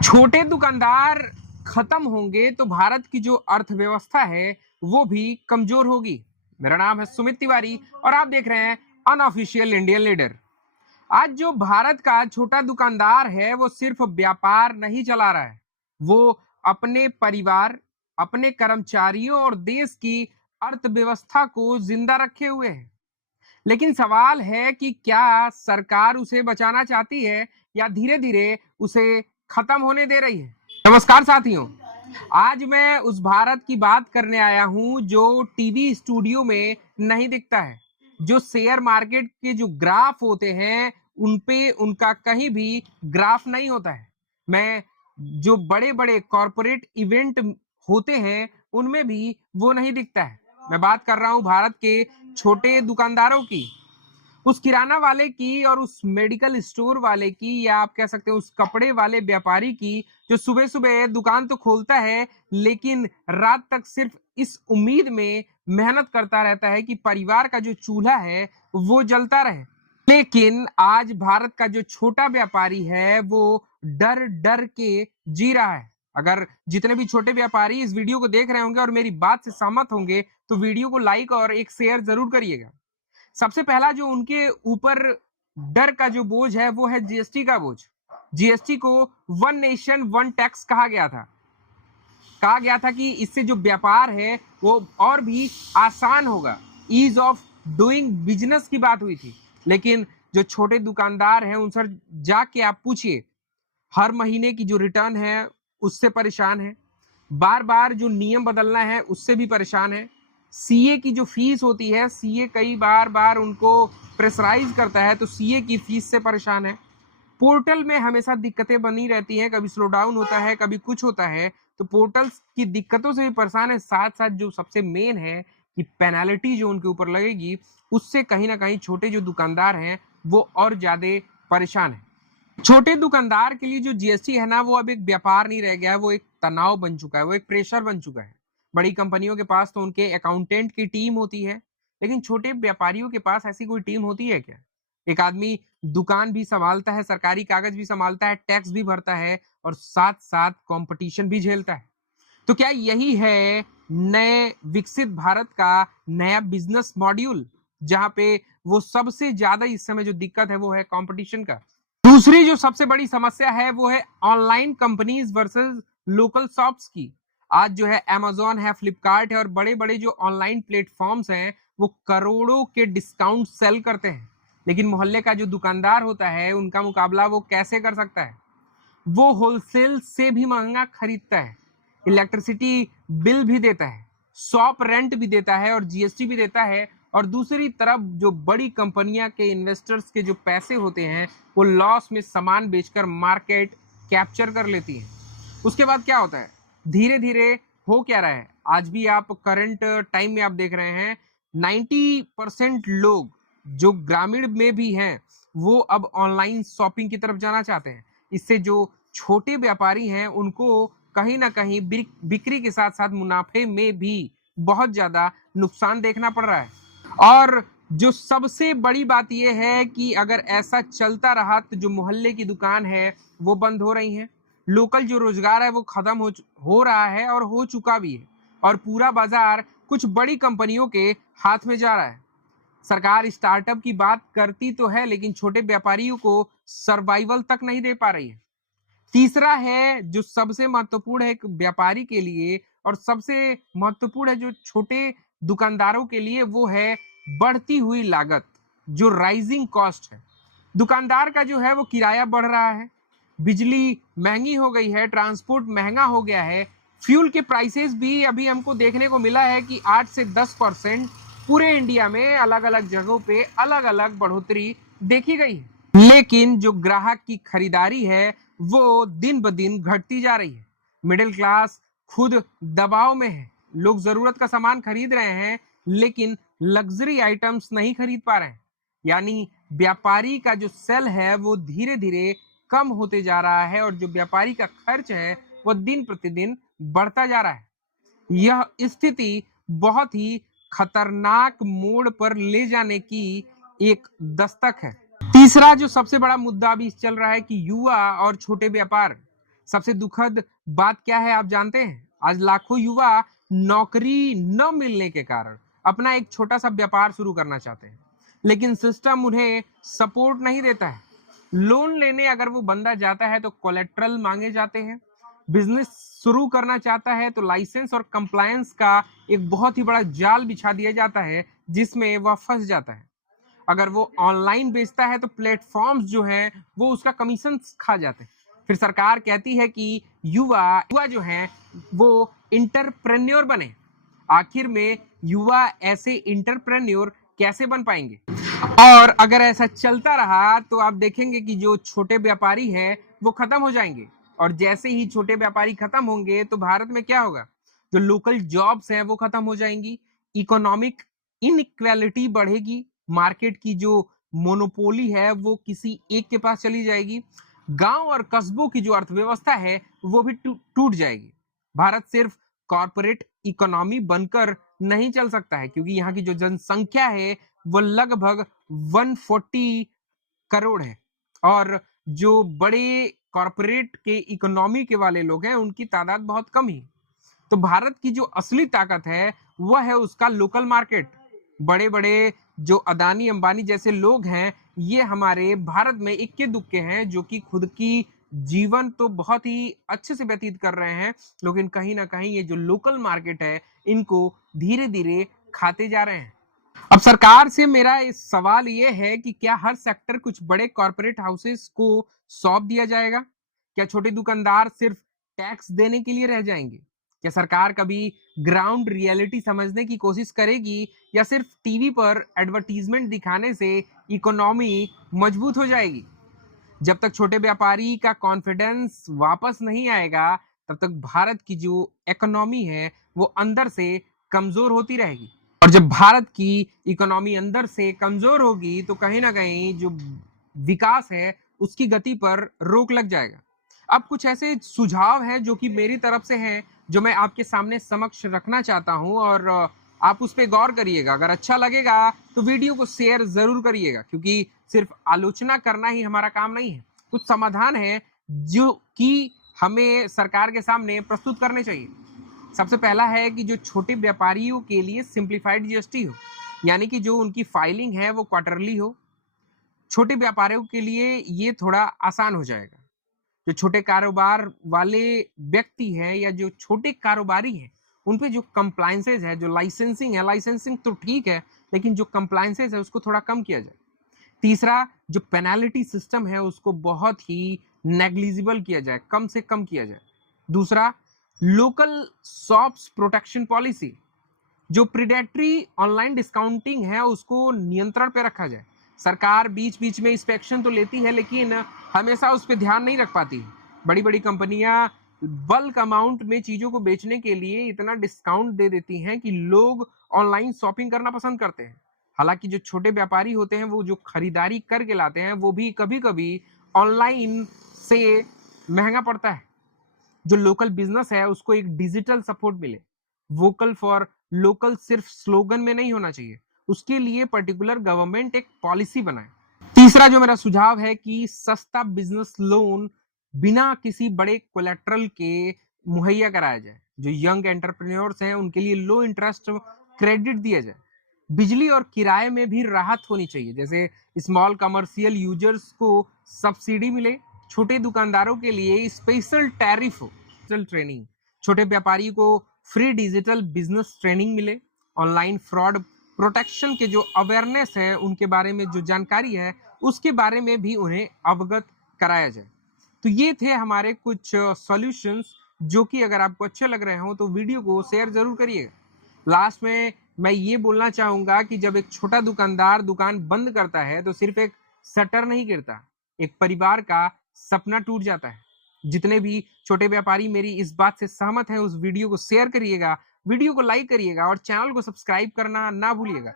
छोटे दुकानदार खत्म होंगे तो भारत की जो अर्थव्यवस्था है वो भी कमजोर होगी। मेरा नाम है सुमित तिवारी और आप देख रहे हैं अनऑफिशियल इंडियन लीडर। आज जो भारत का छोटा दुकानदार है वो सिर्फ व्यापार नहीं चला रहा है, वो अपने परिवार, अपने कर्मचारियों और देश की अर्थव्यवस्था को जिंदा रखे हुए है। लेकिन सवाल है कि क्या सरकार उसे बचाना चाहती है या धीरे धीरे उसे खत्म होने दे रही है। नमस्कार साथियों, आज मैं उस भारत की बात करने आया हूं जो टीवी स्टूडियो में नहीं दिखता है, जो शेयर मार्केट के जो ग्राफ होते हैं उन पे उनका कहीं भी ग्राफ नहीं होता है। मैं जो बड़े बड़े कॉरपोरेट इवेंट होते हैं उनमें भी वो नहीं दिखता है। मैं बात कर रहा हूं भारत के छोटे दुकानदारों की, उस किराना वाले की और उस मेडिकल स्टोर वाले की, या आप कह सकते हैं उस कपड़े वाले व्यापारी की जो सुबह सुबह दुकान तो खोलता है लेकिन रात तक सिर्फ इस उम्मीद में मेहनत करता रहता है कि परिवार का जो चूल्हा है वो जलता रहे। लेकिन आज भारत का जो छोटा व्यापारी है वो डर डर के जी रहा है। अगर जितने भी छोटे व्यापारी इस वीडियो को देख रहे होंगे और मेरी बात से सहमत होंगे तो वीडियो को लाइक और एक शेयर जरूर करिएगा। सबसे पहला जो उनके ऊपर डर का जो बोझ है वो है जीएसटी का बोझ। जीएसटी को वन नेशन वन टैक्स कहा गया था कि इससे जो व्यापार है वो और भी आसान होगा, ईज ऑफ डूइंग बिजनेस की बात हुई थी। लेकिन जो छोटे दुकानदार हैं उनसे जाके आप पूछिए, हर महीने की जो रिटर्न है उससे परेशान है, बार बार जो नियम बदलना है उससे भी परेशान है, सीए की जो फीस होती है, सीए कई बार उनको प्रेशराइज करता है तो सीए की फीस से परेशान है। पोर्टल में हमेशा दिक्कतें बनी रहती हैं, कभी स्लो डाउन होता है, कभी कुछ होता है, तो पोर्टल्स की दिक्कतों से भी परेशान है। साथ साथ जो सबसे मेन है कि पेनाल्टी जो उनके ऊपर लगेगी उससे कहीं ना कहीं छोटे जो दुकानदार हैं वो और ज्यादा परेशान है। छोटे दुकानदार के लिए जो जीएसटी है ना वो अब एक व्यापार नहीं रह गया है, वो एक तनाव बन चुका है, वो एक प्रेशर बन चुका है। बड़ी कंपनियों के पास तो उनके अकाउंटेंट की टीम होती है, लेकिन छोटे व्यापारियों के पास ऐसी कोई टीम होती है क्या? एक आदमी दुकान भी संभालता है, सरकारी कागज भी संभालता है, टैक्स भी भरता है और साथ साथ कंपटीशन भी झेलता है। तो क्या यही है नए विकसित भारत का नया बिजनेस मॉड्यूल, जहां पे वो सबसे ज्यादा इस समय जो दिक्कत है वो है कंपटीशन का। दूसरी जो सबसे बड़ी समस्या है वो है online companies versus local shops की। आज जो है अमेजोन है, फ्लिपकार्ट है और बड़े बड़े जो ऑनलाइन प्लेटफॉर्म्स हैं वो करोड़ों के डिस्काउंट सेल करते हैं, लेकिन मोहल्ले का जो दुकानदार होता है उनका मुकाबला वो कैसे कर सकता है? वो होलसेल से भी महंगा खरीदता है, इलेक्ट्रिसिटी बिल भी देता है, शॉप रेंट भी देता है और जीएसटी भी देता है। और दूसरी तरफ जो बड़ी कंपनियां के इन्वेस्टर्स के जो पैसे होते हैं वो लॉस में सामान बेचकर मार्केट कैप्चर कर लेती है। उसके बाद क्या होता है? धीरे धीरे हो क्या रहा है, आज भी आप करंट टाइम में आप देख रहे हैं 90% लोग जो ग्रामीण में भी हैं वो अब ऑनलाइन शॉपिंग की तरफ जाना चाहते हैं। इससे जो छोटे व्यापारी हैं उनको कहीं ना कहीं बिक्री के साथ साथ मुनाफे में भी बहुत ज्यादा नुकसान देखना पड़ रहा है। और जो सबसे बड़ी बात यह है कि अगर ऐसा चलता रहा तो जो मोहल्ले की दुकान है वो बंद हो रही हैं, लोकल जो रोजगार है वो खत्म हो रहा है और हो चुका भी है, और पूरा बाजार कुछ बड़ी कंपनियों के हाथ में जा रहा है। सरकार स्टार्टअप की बात करती तो है लेकिन छोटे व्यापारियों को सर्वाइवल तक नहीं दे पा रही है। तीसरा है जो सबसे महत्वपूर्ण है एक व्यापारी के लिए और सबसे महत्वपूर्ण है जो छोटे दुकानदारों के लिए, वो है बढ़ती हुई लागत, जो राइजिंग कॉस्ट है। दुकानदार का जो है वो किराया बढ़ रहा है, बिजली महंगी हो गई है, ट्रांसपोर्ट महंगा हो गया है, फ्यूल के प्राइसेस भी अभी हमको देखने को मिला है कि 8 से 10% पूरे इंडिया में अलग अलग जगहों पे अलग अलग बढ़ोतरी देखी गई है। लेकिन जो ग्राहक की खरीदारी है वो दिन ब दिन घटती जा रही है। मिडिल क्लास खुद दबाव में है, लोग जरूरत का सामान खरीद रहे हैं लेकिन लग्जरी आइटम्स नहीं खरीद पा रहे हैं। यानी व्यापारी का जो सेल है वो धीरे धीरे कम होते जा रहा है और जो व्यापारी का खर्च है वो दिन प्रतिदिन बढ़ता जा रहा है। यह स्थिति बहुत ही खतरनाक मोड़ पर ले जाने की एक दस्तक है। तीसरा जो सबसे बड़ा मुद्दा अभी चल रहा है कि युवा और छोटे व्यापार, सबसे दुखद बात क्या है आप जानते हैं? आज लाखों युवा नौकरी न मिलने के कारण अपना एक छोटा सा व्यापार शुरू करना चाहते हैं, लेकिन सिस्टम उन्हें सपोर्ट नहीं देता है। लोन लेने अगर वो बंदा जाता है तो कोलेट्रल मांगे जाते हैं। बिजनेस शुरू करना चाहता है तो लाइसेंस और कंप्लायंस का एक बहुत ही बड़ा जाल बिछा दिया जाता है, जिसमें वह फंस जाता है। अगर वो ऑनलाइन बेचता है तो प्लेटफॉर्म्स जो हैं वो उसका कमीशन खा जाते हैं। फिर सरकार कहती है कि युवा युवा जो हैं वो इंटरप्रेन्योर बने। आखिर में युवा ऐसे इंटरप्रेन्योर कैसे बन पाएंगे? और अगर ऐसा चलता रहा तो आप देखेंगे कि जो छोटे व्यापारी हैं वो खत्म हो जाएंगे, और जैसे ही छोटे व्यापारी खत्म होंगे तो भारत में क्या होगा? जो लोकल जॉब्स हैं वो खत्म हो जाएंगी, इकोनॉमिक इनइक्वालिटी बढ़ेगी, मार्केट की जो मोनोपोली है वो किसी एक के पास चली जाएगी, गांव और कस्बों की जो अर्थव्यवस्था है वो भी टूट जाएगी। भारत सिर्फ कॉरपोरेट इकोनॉमी बनकर नहीं चल सकता है, क्योंकि यहाँ की जो जनसंख्या है वो लगभग 140 करोड़ है, और जो बड़े कॉरपोरेट के इकोनॉमी के वाले लोग हैं उनकी तादाद बहुत कम ही। तो भारत की जो असली ताकत है वह है उसका लोकल मार्केट। बड़े बड़े जो अदानी अंबानी जैसे लोग हैं ये हमारे भारत में इक्के दुक्के हैं, जो कि खुद की जीवन तो बहुत ही अच्छे से व्यतीत कर रहे हैं, लेकिन कहीं ना कहीं ये जो लोकल मार्केट है इनको धीरे धीरे खाते जा रहे हैं। अब सरकार से मेरा इस सवाल ये है कि क्या हर सेक्टर कुछ बड़े कॉर्पोरेट हाउसेस को सौंप दिया जाएगा? क्या छोटे दुकानदार सिर्फ टैक्स देने के लिए रह जाएंगे? क्या सरकार कभी ग्राउंड रियलिटी समझने की कोशिश करेगी, या सिर्फ टीवी पर एडवर्टीजमेंट दिखाने से इकोनॉमी मजबूत हो जाएगी? जब तक छोटे व्यापारी का कॉन्फिडेंस वापस नहीं आएगा तब तक भारत की जो इकोनॉमी है वो अंदर से कमजोर होती रहेगी, और जब भारत की इकोनॉमी अंदर से कमजोर होगी तो कहीं ना कहीं जो विकास है उसकी गति पर रोक लग जाएगा। अब कुछ ऐसे सुझाव हैं जो कि मेरी तरफ से हैं, जो मैं आपके सामने समक्ष रखना चाहता हूं, और आप उस पर गौर करिएगा। अगर अच्छा लगेगा तो वीडियो को शेयर जरूर करिएगा, क्योंकि सिर्फ आलोचना करना ही हमारा काम नहीं है। कुछ समाधान है जो कि हमें सरकार के सामने प्रस्तुत करने चाहिए। सबसे पहला है कि जो छोटे व्यापारियों के लिए सिंप्लीफाइड जीएसटी हो, यानी कि जो उनकी फाइलिंग है वो क्वार्टरली हो। छोटे व्यापारियों के लिए ये थोड़ा आसान हो जाएगा। जो छोटे कारोबार वाले व्यक्ति हैं या जो छोटे कारोबारी हैं उन पे जो कंप्लायंसेज है, जो लाइसेंसिंग तो ठीक है, लेकिन जो कंप्लायंसेज है उसको थोड़ा कम किया जाए। तीसरा, जो पेनाल्टी सिस्टम है उसको बहुत ही नेग्लिजिबल किया जाए, कम से कम किया जाए। दूसरा, लोकल शॉप्स प्रोटेक्शन पॉलिसी, जो प्रीडेटरी ऑनलाइन डिस्काउंटिंग है उसको नियंत्रण पे रखा जाए। सरकार बीच बीच में इंस्पेक्शन तो लेती है, लेकिन हमेशा उस पर ध्यान नहीं रख पाती। बड़ी बड़ी कंपनियां बल्क अमाउंट में चीजों को बेचने के लिए इतना डिस्काउंट दे देती हैं कि लोग ऑनलाइन शॉपिंग करना पसंद करते हैं। हालांकि जो छोटे व्यापारी होते हैं वो जो खरीदारी करके लाते हैं वो भी कभी कभी ऑनलाइन से महंगा पड़ता है। जो लोकल बिजनेस है उसको एक डिजिटल सपोर्ट मिले। वोकल फॉर लोकल सिर्फ स्लोगन में नहीं होना चाहिए, उसके लिए पर्टिकुलर गवर्नमेंट एक पॉलिसी बनाए। तीसरा जो मेरा सुझाव है कि सस्ता बिजनेस लोन बिना किसी बड़े कोलेट्रल के मुहैया कराया जाए। जो यंग एंटरप्रेन्योर्स हैं उनके लिए लो इंटरेस्ट क्रेडिट दिया जाए। बिजली और किराए में भी राहत होनी चाहिए, जैसे स्मॉल कमर्शियल यूजर्स को सब्सिडी मिले। छोटे दुकानदारों के लिए स्पेशल टैरिफ हो, डिजिटल ट्रेनिंग। छोटे व्यापारी को फ्री डिजिटल बिजनेस ट्रेनिंग मिले। ऑनलाइन फ्रॉड प्रोटेक्शन के जो अवेयरनेस है उनके बारे में जो जानकारी है उसके बारे में भी उन्हें अवगत कराया जाए। तो ये थे हमारे कुछ सॉल्यूशंस, जो कि अगर आपको अच्छे लग रहे हो तो वीडियो को शेयर जरूर करिएगा। लास्ट में मैं ये बोलना चाहूंगा कि जब एक छोटा दुकानदार दुकान बंद करता है तो सिर्फ एक शटर नहीं गिरता, एक परिवार का सपना टूट जाता है। जितने भी छोटे व्यापारी मेरी इस बात से सहमत हैं उस वीडियो को शेयर करिएगा, वीडियो को लाइक करिएगा और चैनल को सब्सक्राइब करना ना भूलिएगा।